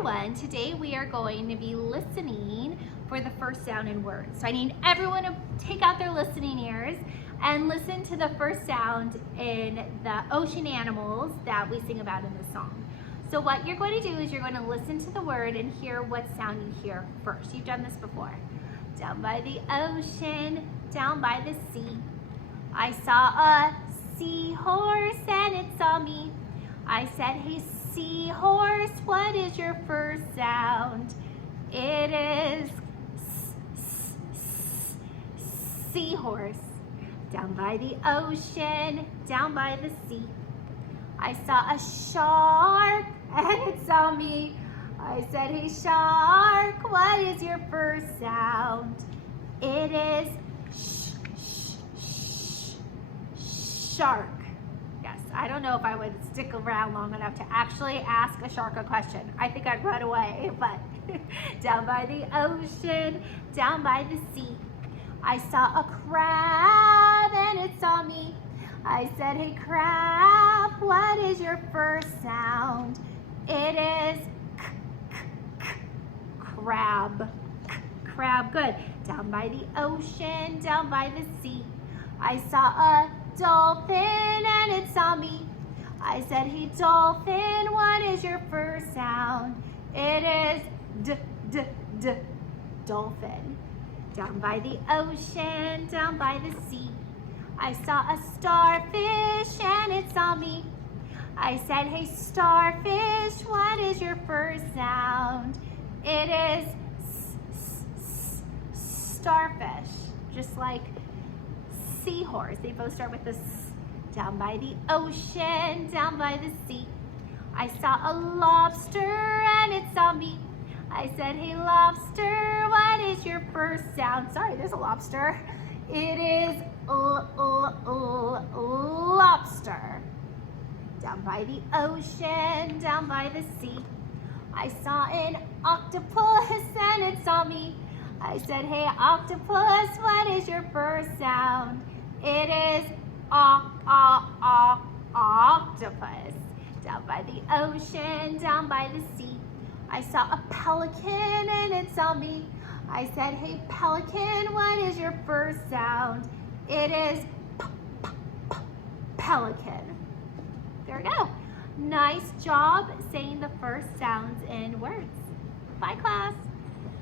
everyone. Today we are going to be listening for the first sound in words. So I need everyone to take out their listening ears and listen to the first sound in the ocean animals that we sing about in this song. So what you're going to do is you're going to listen to the word and hear what sound you hear first. You've done this before. Down by the ocean, down by the sea, I saw a seahorse and it saw me. I said, hey seahorse, what is your first sound? It is seahorse. Down by the ocean, down by the sea, I saw a shark and it saw me. I said, hey shark, what is your first sound? It is shark. Yes, I don't know if I would stick around long enough to actually ask a shark a question. I think I'd run away, but down by the ocean, down by the sea, I saw a crab and it saw me. I said, hey crab, what is your first sound? It is crab. Crab, good. Down by the ocean, down by the sea, I saw a dolphin and it saw me. I said, hey dolphin, what is your first sound? It is dolphin. Down by the ocean, down by the sea, I saw a starfish and it saw me. I said, hey starfish, what is your first sound? It is starfish, just like seahorse. They both start with this. Down by the ocean, down by the sea, I saw a lobster and it saw me. I said, hey lobster, what is your first sound? Sorry, there's a lobster. It is lobster. Down by the ocean, down by the sea, I saw an octopus and it saw me. I said, hey octopus, what is your first sound? It is octopus. Down by the ocean, down by the sea, I saw a pelican and it saw me. I said, hey pelican, what is your first sound? It is pelican. There we go. Nice job saying the first sounds in words. Bye class.